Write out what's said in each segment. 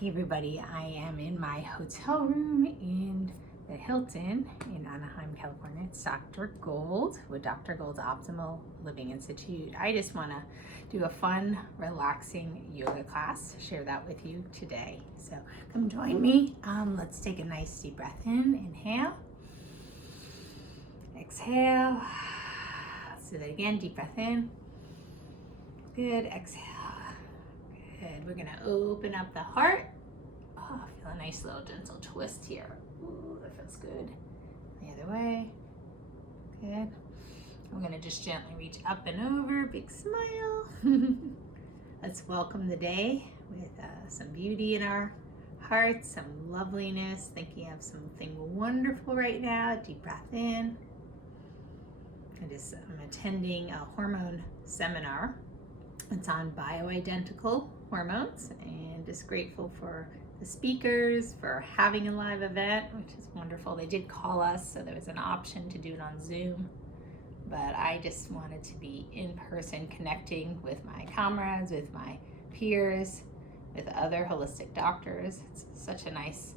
Hey everybody, I am in my hotel room in the Hilton in Anaheim, California. It's Dr. Gold with Dr. Gold's Optimal Living Institute. I just want to do a fun, relaxing yoga class, share that with you today. So come join me. Let's take a nice deep breath in. Inhale. Exhale. Let's do that again. Deep breath in. Good. Exhale. Good. We're going to open up the heart. Oh, feel a nice little gentle twist here. Ooh, that feels good. The other way. Good. We're going to just gently reach up and over. Big smile. Let's welcome the day with some beauty in our hearts, some loveliness. Thinking of something wonderful right now. Deep breath in. I'm attending a hormone seminar. It's on bioidentical hormones, and just grateful for the speakers for having a live event, which is wonderful. They did call us, so there was an option to do it on Zoom, but I just wanted to be in person, connecting with my comrades, with my peers, with other holistic doctors. It's such a nice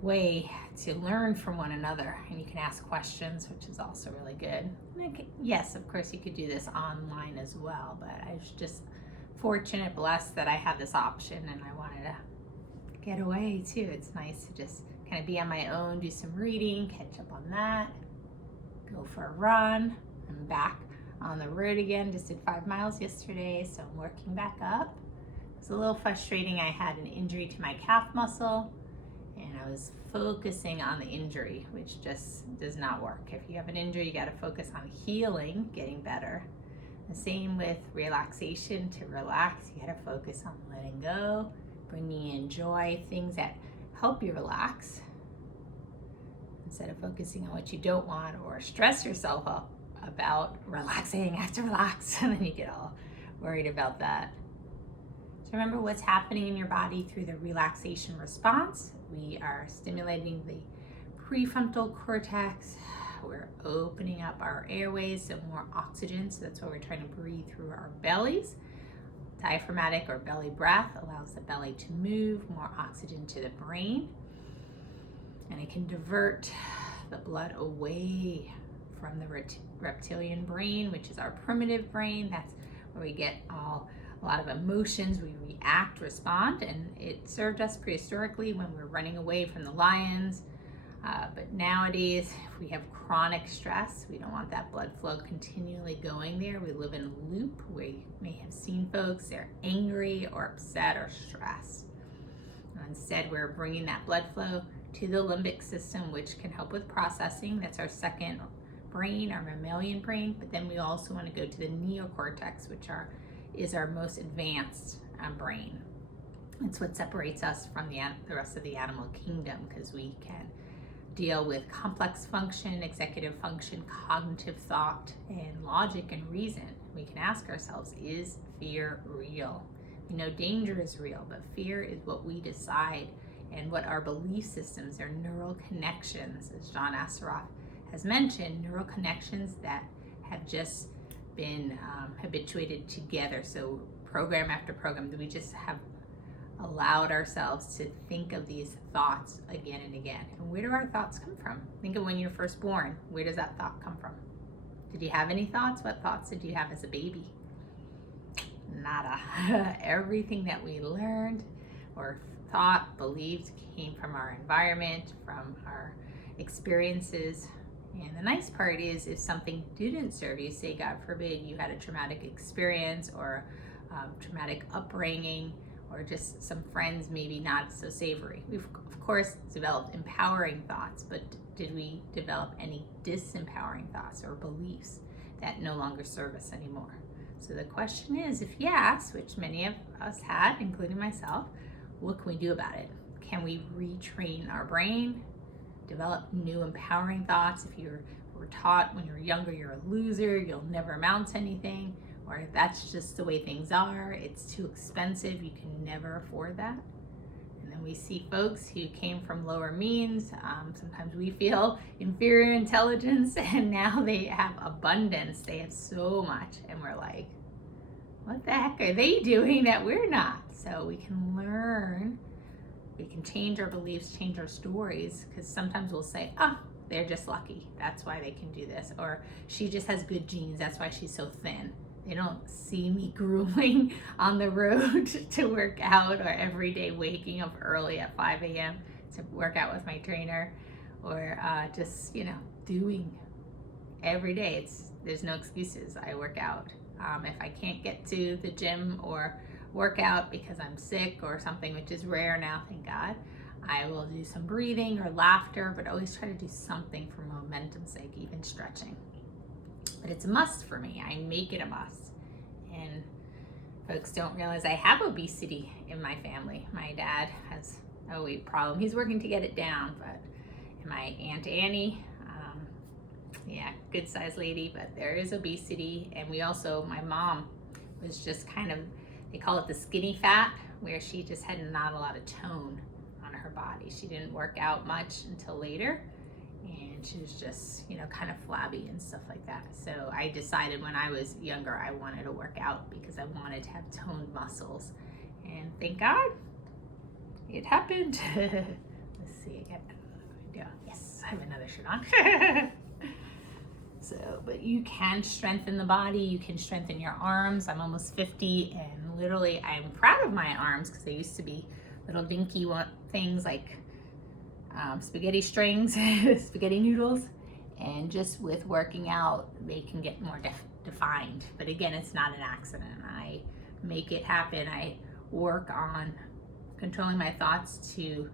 way to learn from one another, and you can ask questions, which is also really good. Yes, of course you could do this online as well, but I was just fortunate, blessed that I had this option, and I wanted to get away too. It's nice to just kind of be on my own, do some reading, catch up on that, go for a run. I'm back on the road again, just did 5 miles yesterday, so I'm working back up. It's a little frustrating. I had an injury to my calf muscle, and I was focusing on the injury, which just does not work. If you have an injury, you got to focus on healing, getting better. The same with relaxation. To relax, you got to focus on letting go, bringing in joy, things that help you relax, instead of focusing on what you don't want or stress yourself up about relaxing. I have to relax, and then you get all worried about that. So remember what's happening in your body through the relaxation response. We are stimulating the prefrontal cortex. We're opening up our airways, so more oxygen. So that's why we're trying to breathe through our bellies. Diaphragmatic or belly breath allows the belly to move, more oxygen to the brain. And it can divert the blood away from the reptilian brain, which is our primitive brain. That's where we get a lot of emotions. We react, respond, and it served us prehistorically when we were running away from the lions. But nowadays, if we have chronic stress, we don't want that blood flow continually going there. We live in a loop. We may have seen folks, they're angry or upset or stressed. Instead, we're bringing that blood flow to the limbic system, which can help with processing. That's our second brain, our mammalian brain. But then we also want to go to the neocortex, which is our most advanced brain. It's what separates us from the rest of the animal kingdom, because we can deal with complex function, executive function, cognitive thought, and logic and reason. We can ask ourselves, is fear real? We know danger is real, but fear is what we decide, and what our belief systems are, neural connections, as John Assaraf has mentioned, neural connections that have just been habituated together. So program after program, we just have allowed ourselves to think of these thoughts again and again. And where do our thoughts come from? Think of when you're first born. Where does that thought come from? Did you have any thoughts? What thoughts did you have as a baby? Nada. Everything that we learned or thought, believed, came from our environment, from our experiences. And the nice part is, if something didn't serve you, say God forbid you had a traumatic experience or traumatic upbringing, or just some friends maybe not so savory. We've of course developed empowering thoughts, but did we develop any disempowering thoughts or beliefs that no longer serve us anymore? So the question is, if yes, which many of us had, including myself, what can we do about it? Can we retrain our brain, develop new empowering thoughts? If you were taught when you're younger you're a loser, you'll never amount to anything, or that's just the way things are, it's too expensive, you can never afford that. And then we see folks who came from lower means, sometimes we feel inferior intelligence, and now they have abundance, they have so much, and we're like, what the heck are they doing that we're not? So we can learn, we can change our beliefs, change our stories, because sometimes we'll say, oh, they're just lucky. That's why they can do this. Or she just has good genes. That's why she's so thin. They don't see me grueling on the road to work out, or every day waking up early at 5 a.m. to work out with my trainer, or just, doing every day. There's no excuses. I work out. If I can't get to the gym or work out because I'm sick or something, which is rare now, thank God, I will do some breathing or laughter, but always try to do something for momentum's sake, even stretching. But it's a must for me. I make it a must. And folks don't realize I have obesity in my family. My dad has a weight problem. He's working to get it down, but my Aunt Annie, good sized lady, but there is obesity. And we also, my mom was just kind of, they call it the skinny fat, where she just had not a lot of tone on her body. She didn't work out much until later, and she was just, kind of flabby and stuff like that. So I decided when I was younger, I wanted to work out because I wanted to have toned muscles. And thank God it happened. Let's see, yes, I have another shirt on. So, but you can strengthen the body, you can strengthen your arms. I'm almost 50, and literally I'm proud of my arms because they used to be little dinky things like spaghetti strings, spaghetti noodles, and just with working out, they can get more defined. But again, it's not an accident. I make it happen. I work on controlling my thoughts to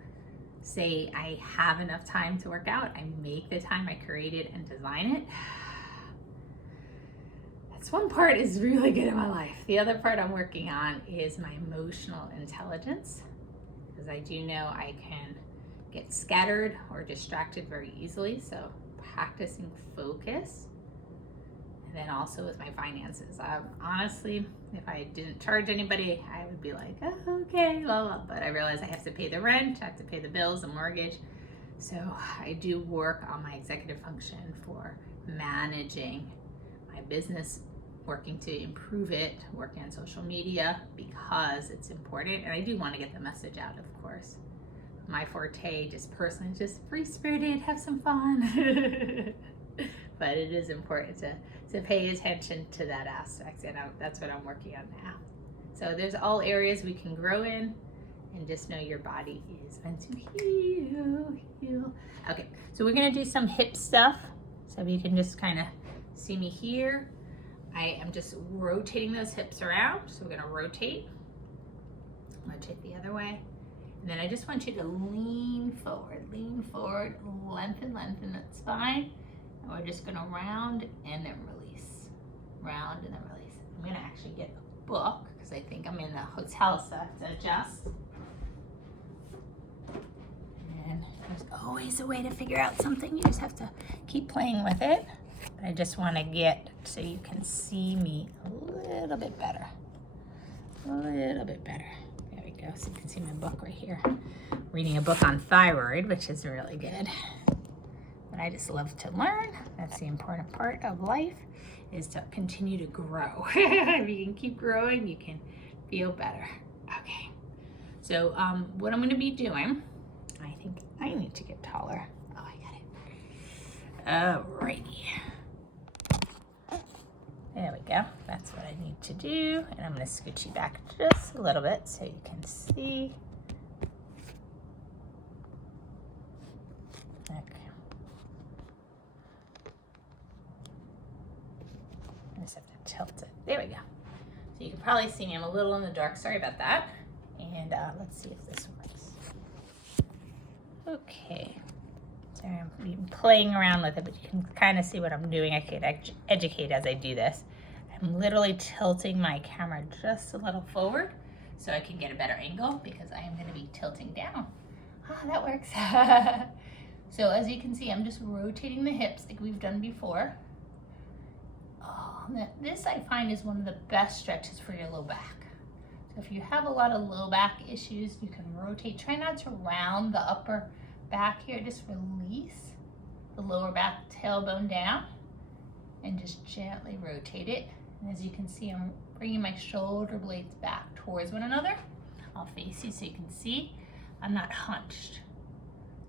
say I have enough time to work out. I make the time, I create it and design it. That's one part is really good in my life. The other part I'm working on is my emotional intelligence, because I do know I can get scattered or distracted very easily. So practicing focus. And then also with my finances. Honestly, if I didn't charge anybody, I would be like, oh, okay, blah, blah. But I realize I have to pay the rent, I have to pay the bills, the mortgage. So I do work on my executive function for managing my business, working to improve it, working on social media because it's important. And I do want to get the message out, of course. My forte, just personally, just free-spirited, have some fun. But it is important to pay attention to that aspect, and that's what I'm working on now. So there's all areas we can grow in, and just know your body is meant to heal. Okay, so we're gonna do some hip stuff. So you can just kind of see me here. I am just rotating those hips around. So we're gonna rotate the other way. And then I just want you to lean forward, lengthen that spine. And we're just gonna round and then release. Round and then release. I'm gonna actually get a book because I think I'm in the hotel, so I have to adjust. And there's always a way to figure out something. You just have to keep playing with it. I just wanna get so you can see me a little bit better. There we go, so you can see my book right here. Reading a book on thyroid, which is really good. But I just love to learn. That's the important part of life, is to continue to grow. If you can keep growing, you can feel better. Okay, so what I'm gonna be doing, I think I need to get taller. Oh, I got it. Alrighty. There we go. That's what I need to do. And I'm gonna scooch you back just a little bit so you can see. Okay. I just have to tilt it. There we go. So you can probably see me. I'm a little in the dark. Sorry about that. And let's see if this works. Okay. So I'm playing around with it, but you can kind of see what I'm doing. I can educate as I do this. I'm literally tilting my camera just a little forward so I can get a better angle, because I am going to be tilting down. Ah, that works. So as you can see, I'm just rotating the hips like we've done before. Oh, this I find is one of the best stretches for your low back. So if you have a lot of low back issues, you can rotate. Try not to round the upper back here. Just release the lower back tailbone down and just gently rotate it. And as you can see, I'm bringing my shoulder blades back towards one another. I'll face you so you can see I'm not hunched.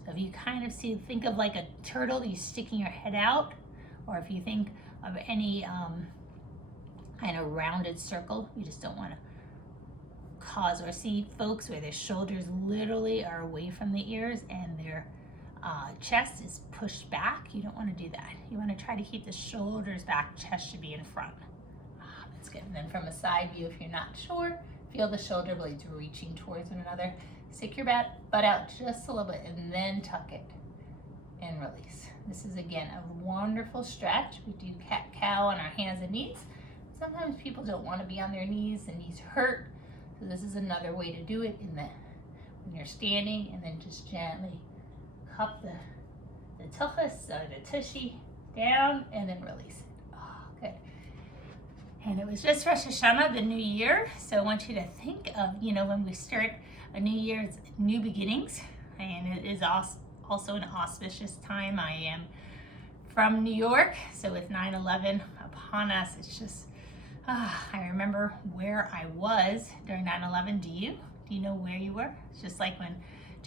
So if you kind of think of like a turtle, you sticking your head out, or if you think of any kind of rounded circle, you just don't want to cause, or see folks where their shoulders literally are away from the ears and their chest is pushed back. You don't want to do that. You want to try to keep the shoulders back, chest should be in front. That's good. And then from a side view, if you're not sure, feel the shoulder blades reaching towards one another. Stick your butt out just a little bit and then tuck it and release. This is again a wonderful stretch. We do cat-cow on our hands and knees. Sometimes people don't want to be on their knees, the knees hurt. So this is another way to do it when you're standing, and then just gently cup the tuchus or the tushy down and then release it. Oh, good. And it was just Rosh Hashanah, the new year. So I want you to think of, when we start a new year, it's new beginnings, and it is also an auspicious time. I am from New York, so with 9/11 upon us, it's just, I remember where I was during 9/11. Do you know where you were? It's just like when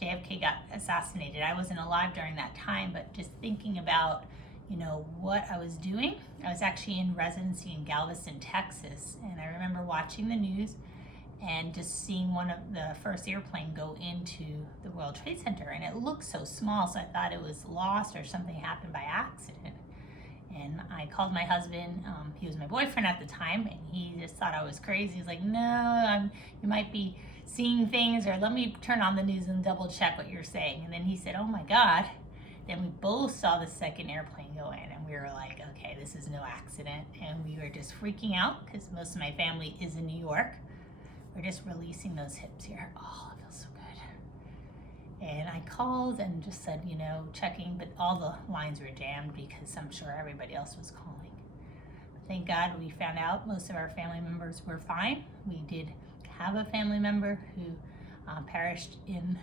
JFK got assassinated. I wasn't alive during that time, but just thinking about, what I was doing. I was actually in residency in Galveston, Texas, and I remember watching the news and just seeing one of the first airplane go into the World Trade Center, and it looked so small, so I thought it was lost or something happened by accident. And I called my husband, he was my boyfriend at the time, and he just thought I was crazy. He's like, no, you might be seeing things, or let me turn on the news and double check what you're saying. And then he said, oh my God. Then we both saw the second airplane go in, and we were like, okay, this is no accident. And we were just freaking out because most of my family is in New York. We're just releasing those hips here. Oh, it feels so good. And I called and just said, checking, but all the lines were jammed because I'm sure everybody else was calling. But thank God we found out most of our family members were fine. We did have a family member who perished in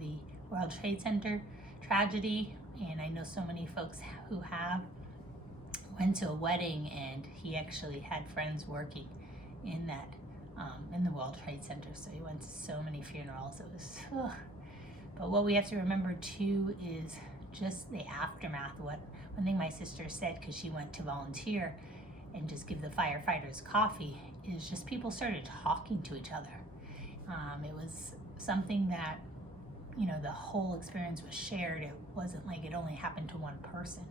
the World Trade Center tragedy, and I know so many folks who went to a wedding, and he actually had friends working in that in the World Trade Center, so he went to so many funerals. It was but what we have to remember too is just the aftermath. One thing my sister said, because she went to volunteer and just give the firefighters coffee, is just people started talking to each other. It was something that the whole experience was shared. It wasn't like it only happened to one person.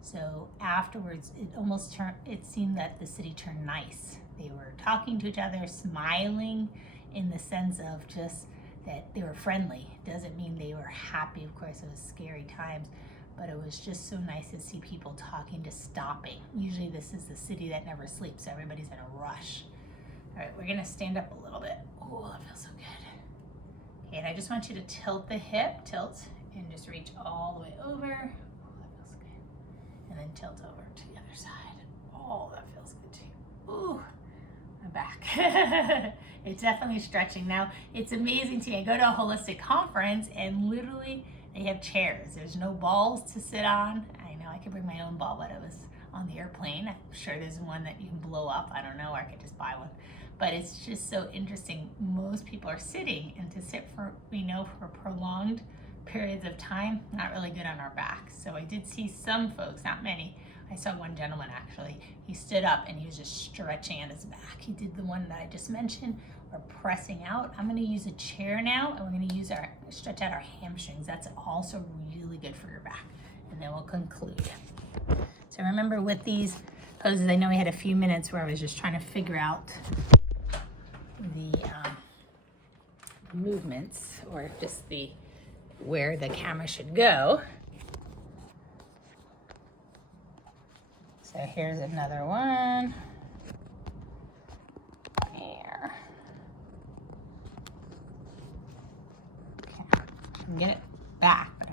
So afterwards, it seemed that the city turned nice. They were talking to each other, smiling, in the sense of just that they were friendly. Doesn't mean they were happy. Of course, it was scary times, but it was just so nice to see people talking, to stopping. Usually this is the city that never sleeps, so everybody's in a rush. All right, we're gonna stand up a little bit. Oh, that feels so good. Okay, and I just want you to tilt the hip, and just reach all the way over. Oh, that feels good. And then tilt over to the other side. Oh, that feels good too. Ooh, I'm back. It's definitely stretching. Now, it's amazing to me. I go to a holistic conference, and literally they have chairs. There's no balls to sit on. I know I could bring my own ball, but it was on the airplane. I'm sure there's one that you can blow up. I don't know, or I could just buy one. But it's just so interesting. Most people are sitting, and to sit for prolonged periods of time, not really good on our backs. So I did see some folks, not many. I saw one gentleman actually, he stood up and he was just stretching at his back. He did the one that I just mentioned, or pressing out. I'm gonna use a chair now, and we're gonna stretch out our hamstrings. That's also really good for your back. And then we'll conclude. So remember with these poses, I know we had a few minutes where I was just trying to figure out the movements, or just where the camera should go. So here's another one. There. Okay, I can get it back, but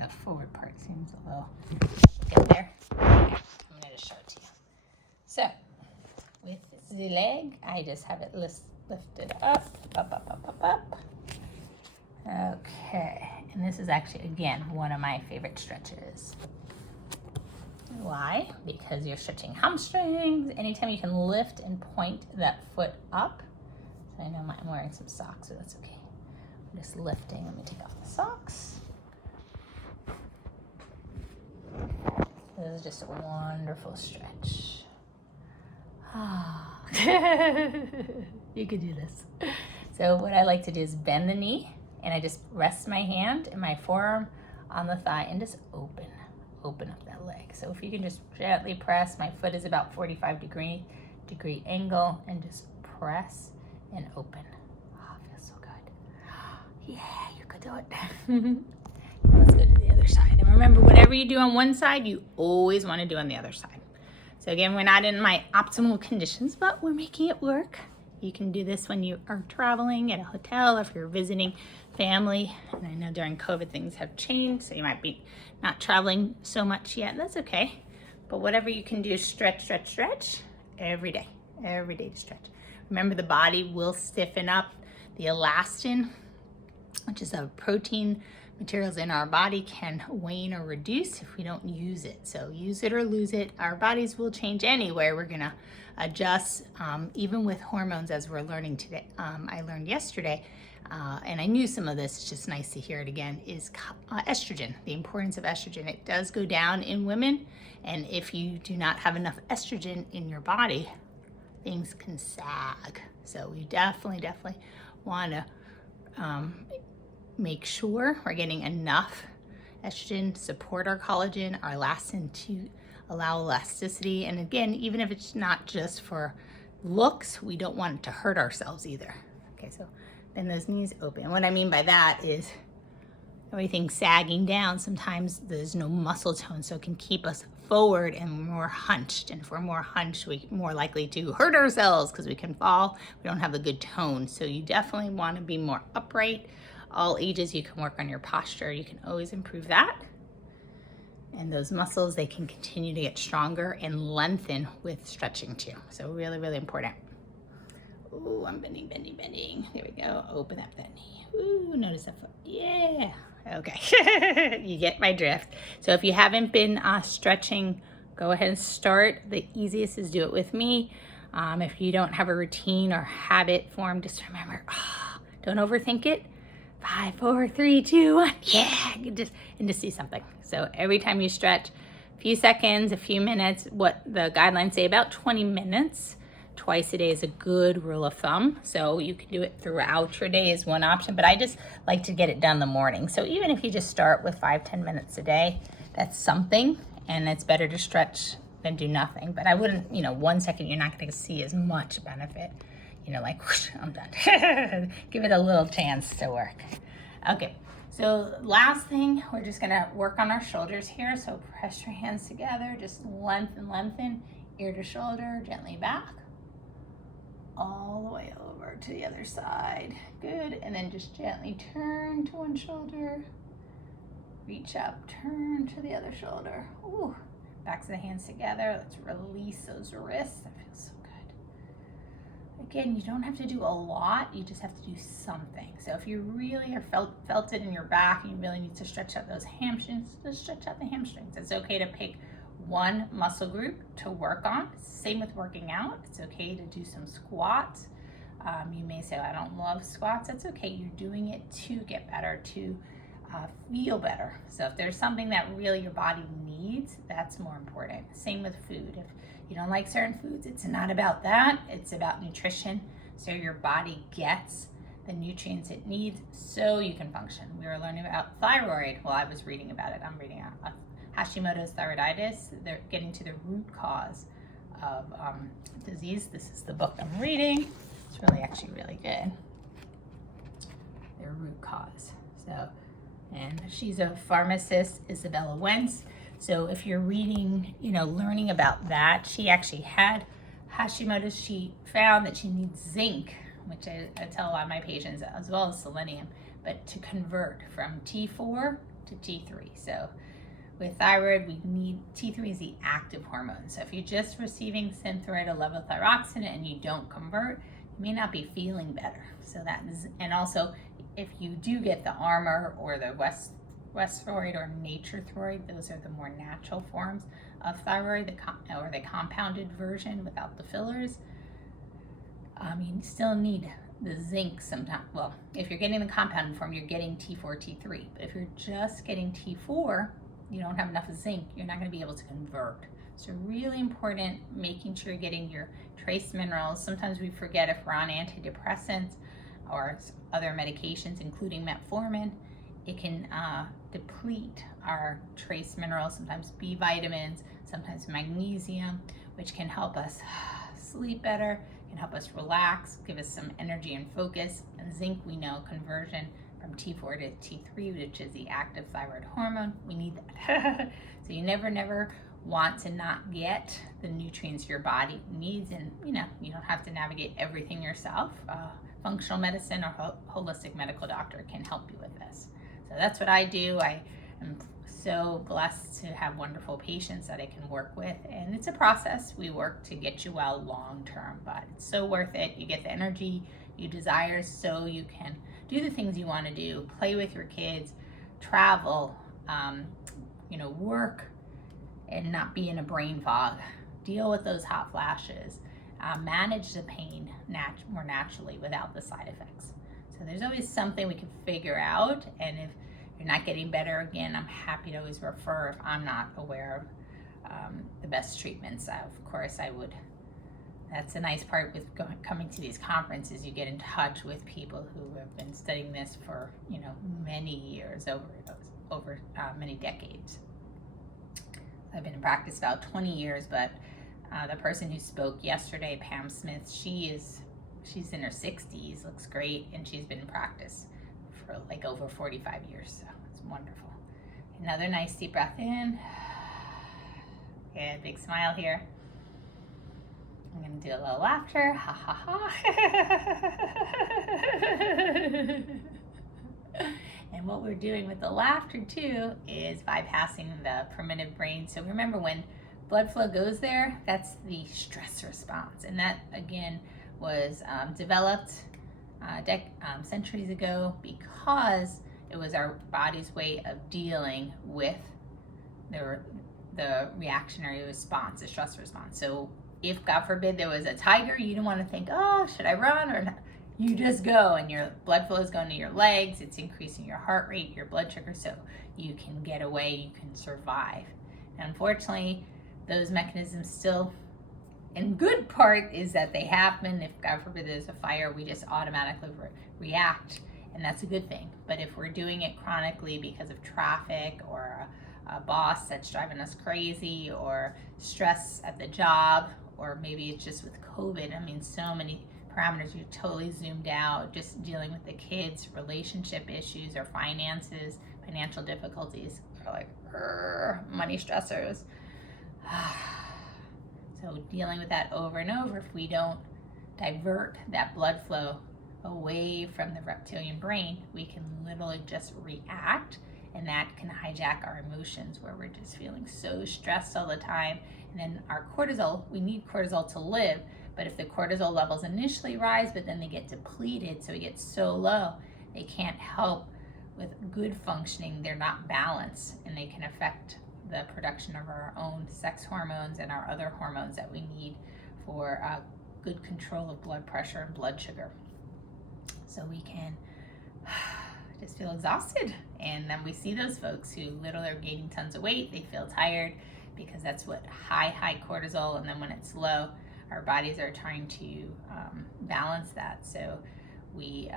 the forward part seems a little, get there. Okay, I'm gonna just show it to you. So, with the leg, I just have it lifted up. Okay, and this is actually, again, one of my favorite stretches. Why? Because you're stretching hamstrings. Anytime you can lift and point that foot up. So I know I'm wearing some socks, so that's okay. I'm just lifting. Let me take off the socks. This is just a wonderful stretch. You could do this. So what I like to do is bend the knee, and I just rest my hand and my forearm on the thigh and just open up that leg. So if you can just gently press, my foot is about 45 degree angle, and just press and open. Oh, it feels so good. Yeah, you could do it. Let's go to the other side. And remember, whatever you do on one side, you always want to do on the other side. So again, we're not in my optimal conditions, but we're making it work. You can do this when you are traveling at a hotel, if you're visiting family. And I know during COVID things have changed, so you might be not traveling so much yet. That's okay. But whatever you can do, stretch every day to stretch. Remember, the body will stiffen up. The elastin, which is a protein materials in our body, can wane or reduce if we don't use it. So use it or lose it. Our bodies will change anyway. We're gonna adjust, even with hormones, as we're learning today. I learned yesterday, and I knew some of this, it's just nice to hear it again, is estrogen, the importance of estrogen. It does go down in women, and if you do not have enough estrogen in your body, things can sag. So we definitely wanna make sure we're getting enough estrogen to support our collagen, our elastin, to allow elasticity. And again, even if it's not just for looks, we don't want it to hurt ourselves either. Okay, so bend those knees open. What I mean by that is everything sagging down. Sometimes there's no muscle tone, so it can keep us forward and more hunched. And if we're more hunched, we're more likely to hurt ourselves because we can fall. We don't have a good tone. So you definitely want to be more upright. All ages, you can work on your posture. You can always improve that. And those muscles, they can continue to get stronger and lengthen with stretching too. So really important. Ooh, I'm bending. There we go. Open up that knee. Ooh, notice that foot. Yeah. Okay. You get my drift. So if you haven't been stretching, go ahead and start. The easiest is do it with me. If you don't have a routine or habit form, just remember, don't overthink it. 5, 4, 3, 2, 1. Yeah, just see something. So every time you stretch, a few seconds, a few minutes, what the guidelines say, about 20 minutes twice a day is a good rule of thumb. So you can do it throughout your day is one option, but I just like to get it done in the morning. So even if you just start with 5-10 minutes a day, that's something, and it's better to stretch than do nothing. But I wouldn't, 1 second, you're not going to see as much benefit. Like, whoosh, I'm done. Give it a little chance to work. Okay, so last thing, we're just gonna work on our shoulders here. So press your hands together, just lengthen, ear to shoulder, gently back, all the way over to the other side. Good, and then just gently turn to one shoulder, reach up, turn to the other shoulder. Ooh, backs of the hands together. Let's release those wrists. That feels so good. Again, you don't have to do a lot, you just have to do something. So if you really are felt it in your back and you really need to stretch out those hamstrings, just stretch out the hamstrings. It's okay to pick one muscle group to work on. Same with working out. It's okay to do some squats. You may say, I don't love squats. That's okay. You're doing it to get better, to feel better. So if there's something that really your body needs, that's more important. Same with food. If you don't like certain foods, it's not about that. It's about nutrition. So your body gets the nutrients it needs so you can function. We were learning about thyroid. Well, I was reading about it. I'm reading out Hashimoto's thyroiditis. They're getting to the root cause of disease. This is the book I'm reading. It's actually really good. Their root cause. So, and she's a pharmacist, Isabella Wentz. So if you're reading, learning about that, she actually had Hashimoto's. She found that she needs zinc, which I tell a lot of my patients, as well as selenium, but to convert from T4 to T3. So with thyroid, we need T3 is the active hormone. So if you're just receiving synthroid or levothyroxine and you don't convert, you may not be feeling better. So that is, and also if you do get the Armour or the West thyroid or nature thyroid. Those are the more natural forms of thyroid, or the compounded version without the fillers. You still need the zinc sometimes. Well, if you're getting the compounded form, you're getting T4, T3. But if you're just getting T4, you don't have enough zinc, you're not going to be able to convert. So really important, making sure you're getting your trace minerals. Sometimes we forget if we're on antidepressants or other medications, including metformin, it can deplete our trace minerals, sometimes B vitamins, sometimes magnesium, which can help us sleep better, can help us relax, give us some energy and focus. And zinc, we know, conversion from T4 to T3, which is the active thyroid hormone. We need that. So you never want to not get the nutrients your body needs, and you don't have to navigate everything yourself. Functional medicine or holistic medical doctor can help you with this. So that's what I do. I am so blessed to have wonderful patients that I can work with, and it's a process. We work to get you well long term, but it's so worth it. You get the energy you desire so you can do the things you want to do, play with your kids, travel, work, and not be in a brain fog, deal with those hot flashes, manage the pain more naturally without the side effects. So there's always something we can figure out, and if you're not getting better, again, I'm happy to always refer if I'm not aware of the best treatments. Of course, I would. That's a nice part with coming to these conferences. You get in touch with people who have been studying this for many years, over many decades. I've been in practice about 20 years, but the person who spoke yesterday, Pam Smith, she's in her 60s, looks great, and she's been in practice for like over 45 years, so it's wonderful. Another nice deep breath in. Yeah, big smile here. I'm gonna do a little laughter, ha ha ha. And what we're doing with the laughter too is bypassing the primitive brain. So remember, when blood flow goes there, that's the stress response. And that, again, was developed centuries ago because it was our body's way of dealing with the reactionary response, the stress response. So if, God forbid, there was a tiger, you don't want to think, oh, should I run or not? You just go, and your blood flow is going to your legs. It's increasing your heart rate, your blood sugar, so you can get away, you can survive. And unfortunately, those mechanisms still, in good part, is that they happen. If, God forbid, there's a fire, we just automatically react, and that's a good thing. But if we're doing it chronically because of traffic or a boss that's driving us crazy, or stress at the job, or maybe it's just with COVID. I mean, so many parameters, you're totally zoomed out, just dealing with the kids, relationship issues, or finances, financial difficulties, or like money stressors. So dealing with that over and over, if we don't divert that blood flow away from the reptilian brain, we can literally just react, and that can hijack our emotions, where we're just feeling so stressed all the time. And then our cortisol, we need cortisol to live, but if the cortisol levels initially rise, but then they get depleted, so we get so low, they can't help with good functioning. They're not balanced, and they can affect the production of our own sex hormones and our other hormones that we need for good control of blood pressure and blood sugar. So we can just feel exhausted. And then we see those folks who literally are gaining tons of weight. They feel tired because that's what high cortisol, and then when it's low, our bodies are trying to balance that. So we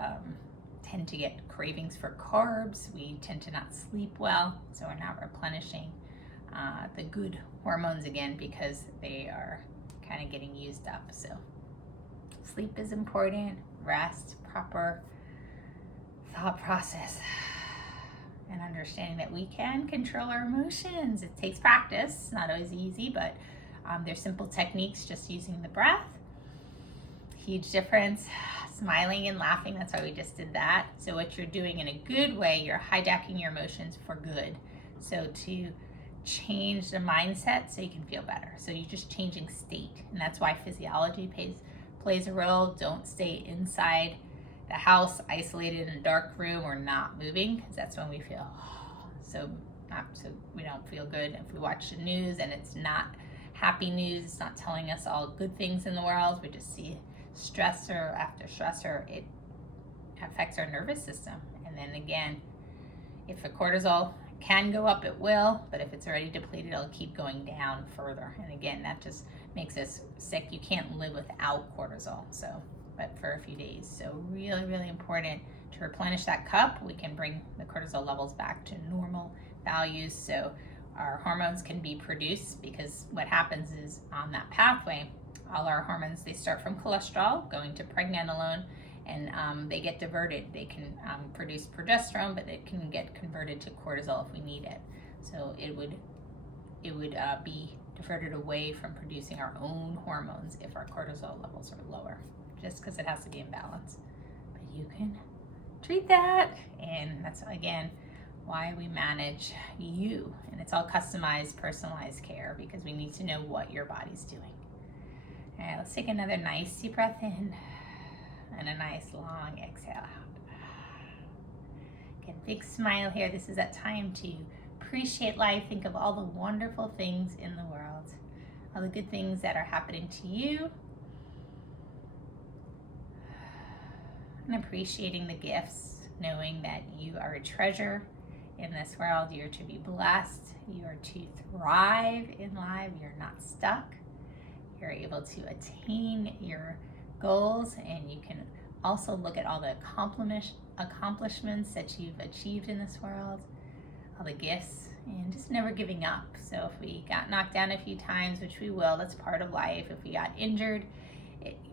tend to get cravings for carbs. We tend to not sleep well, so we're not replenishing the good hormones again, because they are kind of getting used up. So sleep is important, rest, proper thought process, and understanding that we can control our emotions. It takes practice. It's not always easy, but there's simple techniques, just using the breath. Huge difference. Smiling and laughing, that's why we just did that. So what you're doing in a good way, you're hijacking your emotions for good. So to change the mindset so you can feel better. So you're just changing state, and that's why physiology plays a role. Don't stay inside the house, isolated in a dark room, or not moving, because that's when we feel so we don't feel good. If we watch the news and it's not happy news, it's not telling us all good things in the world, we just see stressor after stressor, it affects our nervous system. And then again, if the cortisol can go up, it will, but if it's already depleted, it'll keep going down further. And again, that just makes us sick. You can't live without cortisol, but for a few days. So really, really important to replenish that cup. We can bring the cortisol levels back to normal values so our hormones can be produced, because what happens is on that pathway, all our hormones, they start from cholesterol going to pregnenolone, and they get diverted. They can produce progesterone, but it can get converted to cortisol if we need it. So it would be diverted away from producing our own hormones if our cortisol levels are lower, just because it has to be in balance. But you can treat that, and that's again why we manage you, and it's all customized, personalized care, because we need to know what your body's doing. All right, let's take another nice deep breath in and a nice long exhale out. Again, big smile here. This is that time to appreciate life. Think of all the wonderful things in the world, all the good things that are happening to you, and appreciating the gifts, knowing that you are a treasure in this world. You're to be blessed. You are to thrive in life. You're not stuck. You're able to attain your goals, and you can also look at all the accomplishments that you've achieved in this world, all the gifts, and just never giving up. So if we got knocked down a few times, which we will, that's part of life. If we got injured,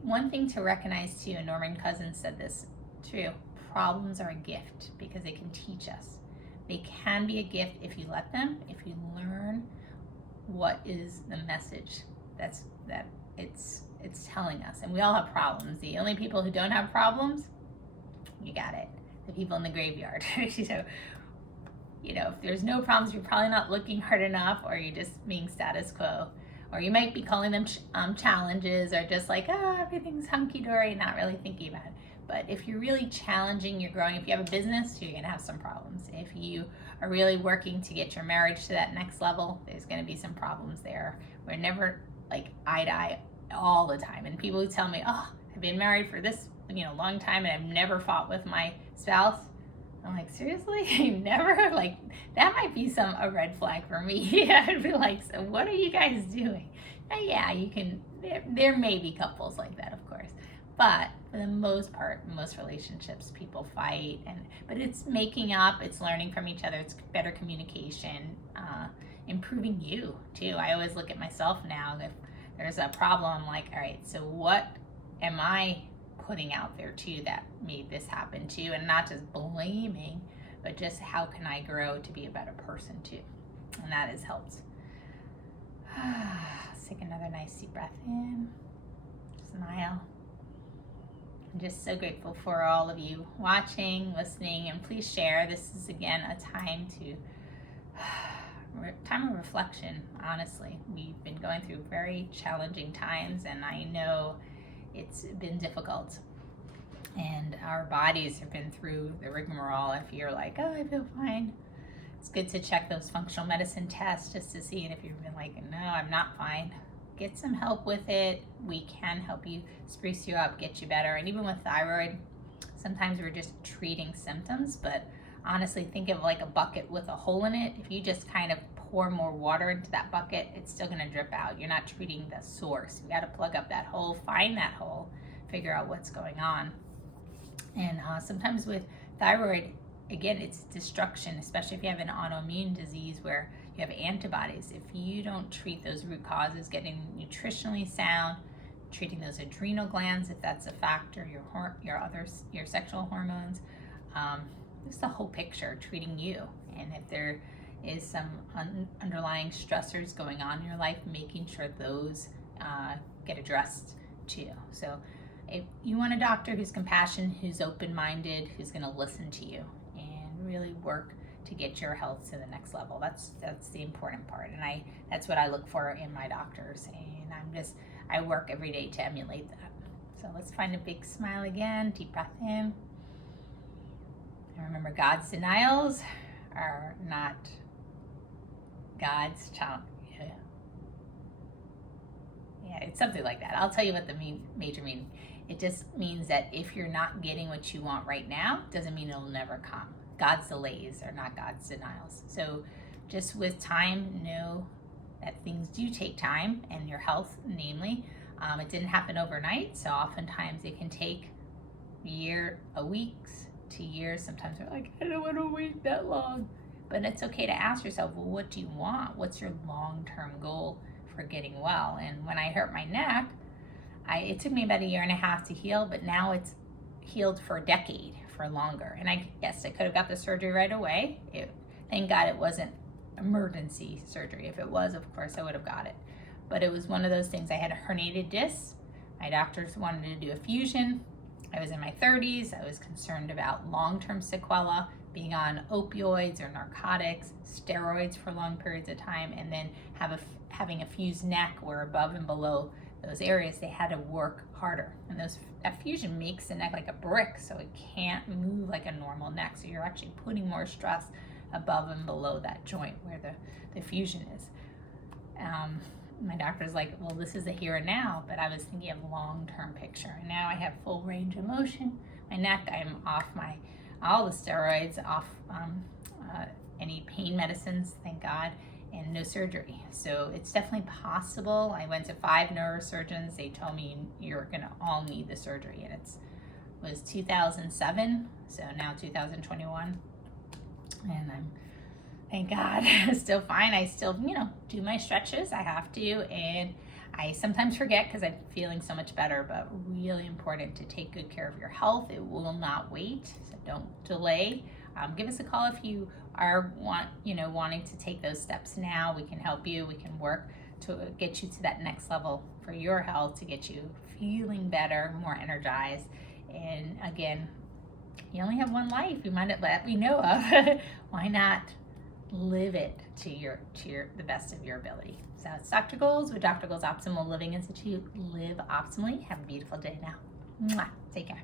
one thing to recognize too, and Norman Cousins said this too, problems are a gift because they can teach us. They can be a gift if you let them, if you learn what is the message that it's telling us. And we all have problems. The only people who don't have problems, you got it, the people in the graveyard. So, if there's no problems, you're probably not looking hard enough, or you're just being status quo, or you might be calling them challenges, or just like, everything's hunky-dory, not really thinking about it. But if you're really challenging, you're growing. If you have a business, you're gonna have some problems. If you are really working to get your marriage to that next level, there's gonna be some problems there. We're never like eye to eye all the time. And people who tell me, I've been married for this long time and I've never fought with my spouse, I'm like, seriously? Never? Like, that might be a red flag for me. I'd be like, so what are you guys doing? Now, yeah, you can, there may be couples like that, of course. But for the most part, most relationships, people fight, but it's making up, it's learning from each other, it's better communication, improving you too. I always look at myself now. If there's a problem, I'm like, all right, so what am I putting out there too that made this happen too? And not just blaming, but just how can I grow to be a better person too? And that has helped. Let's take another nice deep breath in. Smile. I'm just so grateful for all of you watching, listening, and please share. This is again a time of reflection. Honestly, we've been going through very challenging times, and I know it's been difficult, and our bodies have been through the rigmarole. If you're like, I feel fine, it's good to check those functional medicine tests just to see. And if you've been like, no, I'm not fine, get some help with it. We can help you, spruce you up, get you better. And even with thyroid, sometimes we're just treating symptoms, but honestly, think of like a bucket with a hole in it. If you just kind of pour more water into that bucket, it's still gonna drip out. You're not treating the source. You gotta plug up that hole, find that hole, figure out what's going on. And sometimes with thyroid, again, it's destruction, especially if you have an autoimmune disease where you have antibodies. If you don't treat those root causes, getting nutritionally sound, treating those adrenal glands, if that's a factor, your sexual hormones, just the whole picture, treating you. And if there is some underlying stressors going on in your life, making sure those get addressed too. So if you want a doctor who's compassionate, who's open-minded, who's going to listen to you and really work to get your health to the next level, that's the important part. And that's what I look for in my doctors, and I work every day to emulate that. So let's find a big smile again, deep breath in. And remember, God's denials are not God's child. Yeah, it's something like that. I'll tell you what the major meaning. It just means that if you're not getting what you want right now, doesn't mean it'll never come. God's delays are not God's denials. So just with time, know that things do take time, and your health, namely. It didn't happen overnight, so oftentimes it can take weeks to years. Sometimes we're like, I don't want to wait that long. But it's okay to ask yourself, well, what do you want? What's your long-term goal for getting well? And when I hurt my neck, it took me about 1.5 years to heal, but now it's healed for a decade, for longer. And I could have got the surgery right away. Thank God it wasn't emergency surgery. If it was, of course, I would have got it. But it was one of those things. I had a herniated disc. My doctors wanted to do a fusion. I was in my 30s. I was concerned about long-term sequelae, being on opioids or narcotics, steroids for long periods of time, and then having a fused neck where above and below those areas they had to work harder. And that fusion makes the neck like a brick, so it can't move like a normal neck. So you're actually putting more stress above and below that joint where the fusion is. My doctor's like, well, this is the here and now, but I was thinking of long-term picture. And now I have full range of motion. My neck, I'm off all the steroids, off any pain medicines, thank God, and no surgery. So it's definitely possible. I went to 5 neurosurgeons. They told me you're gonna all need the surgery, and it was 2007, so now 2021, and I'm, thank God, still fine. I still, do my stretches. I have to, and I sometimes forget because I'm feeling so much better, but really important to take good care of your health. It will not wait, so don't delay. Give us a call if you are wanting to take those steps now. We can help you. We can work to get you to that next level for your health, to get you feeling better, more energized. And again, you only have one life. You might not let me know of. Why not live it to the best of your ability? So it's Dr. Goals with Dr. Goals Optimal Living Institute. Live optimally. Have a beautiful day now. Mwah. Take care.